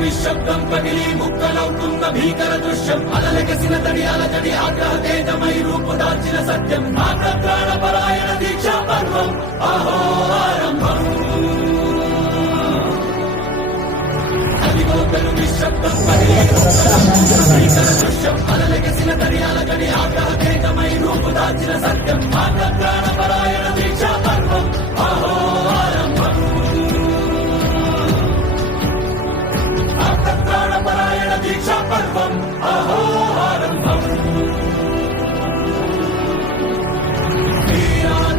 నిశ్శబ్దం పగిలి ముక్కలవుతున్న భీకర దృశ్యం అలలెగసిన తడి అలజడి ఆగ్రహ తేజమై రూపు దాల్చిన సత్యం ప్రాణ పరాయణ దీక్షా పర్వం అహో ఆరంభం అదిగోకలు నిశ్శబ్దం పగిలి ముక్కలవుతున్న భీకర దృశ్యం అలలెగసిన తడి అలజడి ఆగ్రహ తేజమై రూపు దాల్చిన సత్యం ప్రాణ పరాయణ